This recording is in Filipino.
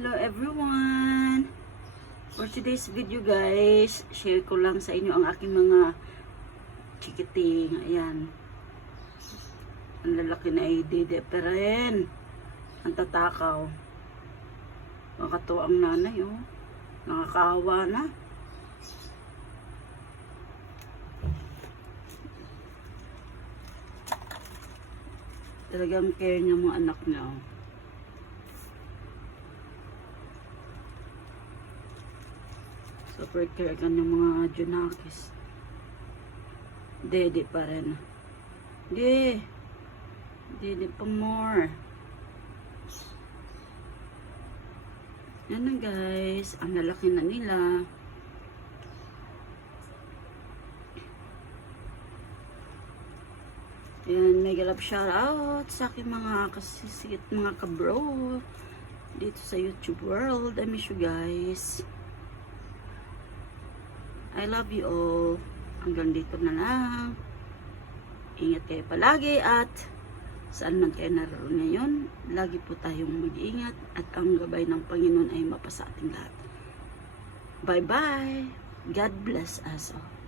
Hello everyone! For today's video guys, share ko lang sa inyo ang aking mga chikiting. Ayan. Ang lalaki na idide pa rin. Ang tatakaw. Nakakatuwa ang nanay oh. Nakakaawa na. Talagang care niya mga anak niya oh. Super care ka ng mga junakis. Dede pa rin. Dede pa more. Yan na guys. Ang lalaki na nila. Yan, mega love shout out sa aking mga kasisit, mga kabro dito sa YouTube world. I miss you guys. I love you all. Hanggang dito na lang. Ingat kayo palagi at saan man kayo naroon ngayon, lagi po tayong mag-iingat at ang gabay ng Panginoon ay mapasa ating lahat. Bye-bye. God bless us all.